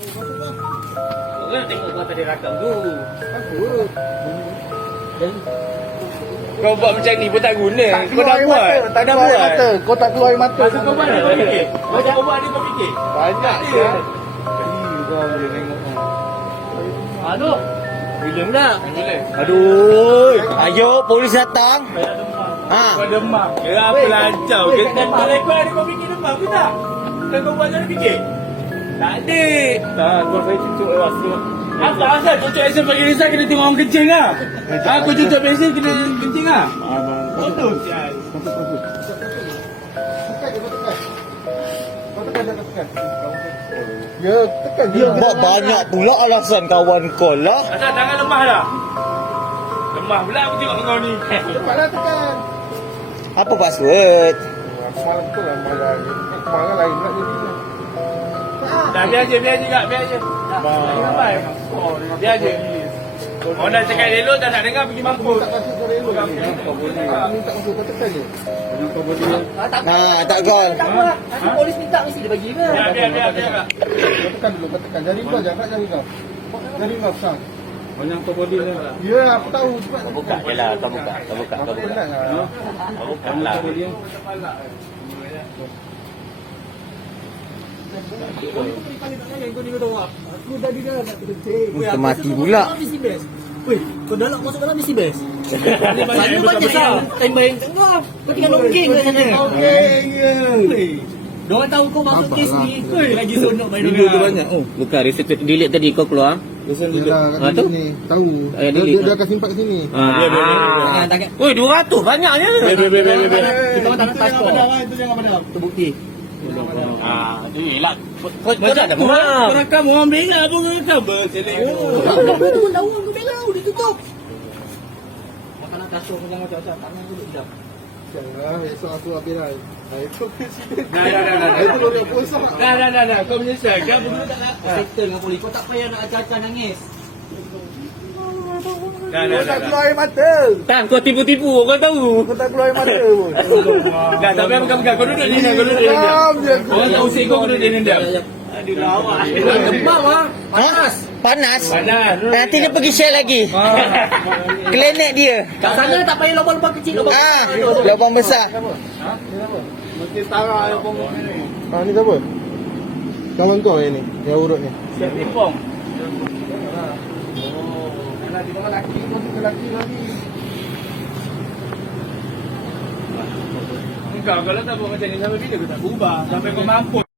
Kau tengok kau tadi rakam tu. Apa? Kau buat macam ni pun tak guna. Tak Kau dah buat. mata. Tak dah air buat. mata. Kau tak keluar air mata. Masa kau buat ni kau fikir. Masa kau buat ni kau fikir. Banyak Ya. ya. Kau tengok. Aduh. Bila nak? Aduh, ayo polis datang. Ha. Kau demam. Ya apa lancar. Kau tak demam. kau ada kau fikir demam ke tak? Kan kau buat macam fikir? Tak ada. Tak, kau saya cucuk lepas tu. Apa asal cucuk aksen pakai risau kena tengok orang kencing lah? Ha, kau cucuk aksen kena kencing lah? Abang. Betul sial. Masuk, masuk. Tekan je, kau tekan. Kau tekan, jangan tekan. Ya, tekan. Buat banyak pula alasan kawan kau lah. Asal tangan lemah dah? Lemah pula aku tengok kau ni. Cepatlah tekan. Apa password? Semalam tu lah. Marah lain pula jadi. Dah biar je, biar je kak, biar je. Tak sampai. Biar je. Orang dah cakap elok tak nak dengar pergi mampus. Tak kau. Kau boleh. Minta kau tekan je. Kau boleh. Ha, tak gol. Tak apa. Nanti polis minta mesti dia bagi ke? Biar, biar, biar, biar kak. Kau tekan dulu, kau tekan. Jari kau jangan jari kau. Jari kau besar. Banyak kau body lah. Ya, aku tahu. Cepat Kau buka je lah, kau buka, kau buka, kau Aku buka. penat lah. Kau buka lah. Aku tadi dah nak termati pula. Weh, kau dah nak masuk dalam mesti best. Sana banyak tau. Time bank tengah. Kau tinggal longgeng kat sana. Okey, ya. Diorang tahu kau masuk kes ni. Lagi sonok main Video tu banyak. Oh, bukan reset delete tadi kau keluar. Ah, kat tu? sini. Tahu. Eh, Dia, dia, akan simpan kat sini. Ah, tangan. Oi, 200 banyaknya. Kita tak nak kau. Itu jangan pada dalam. Itu bukti. Ah, ni lah. Kau kau tak Kau rakam orang bela pun kau rakam. Berselek. Kau pun tahu aku bela dia tutup. Makanan kasut kau jangan macam-macam. Tangan kau duduk diam. Jangan, esok aku habis dah. Ah, Itu presiden. Dah, dah, dah, dah, dah. Itu lori aku esok. Dah, dah, dah, dah. Kau menyesal. Kau berdua tak nak. Settle dengan polis. Kau tak payah nak acah-acah nangis. Dah, Kau dah, tak keluar air mata. Tak, kau tipu-tipu. Kau tahu. Kau tak keluar air mata pun. Dah, tak payah pegang-pegang. Kau duduk di sini. Kau duduk di sini. Diam je. Orang tak usik kau, kau duduk di sini. Aduh, lawak. Demam ah. Panas. Panas. Panas. Nanti dia pergi share lagi. Klinik dia. Kat sana tak payah lubang-lubang kecil. Lubang Ah, besar. lubang besar. Mesti tarah yang pun. Ah, ni siapa? Kawan kau yang ni, yang urut ni. Siap tipong. Alah, di bawah laki kau tu lelaki lagi. Engkau kalau tak buat macam ni sampai bila kau tak berubah? Sampai kau mampu.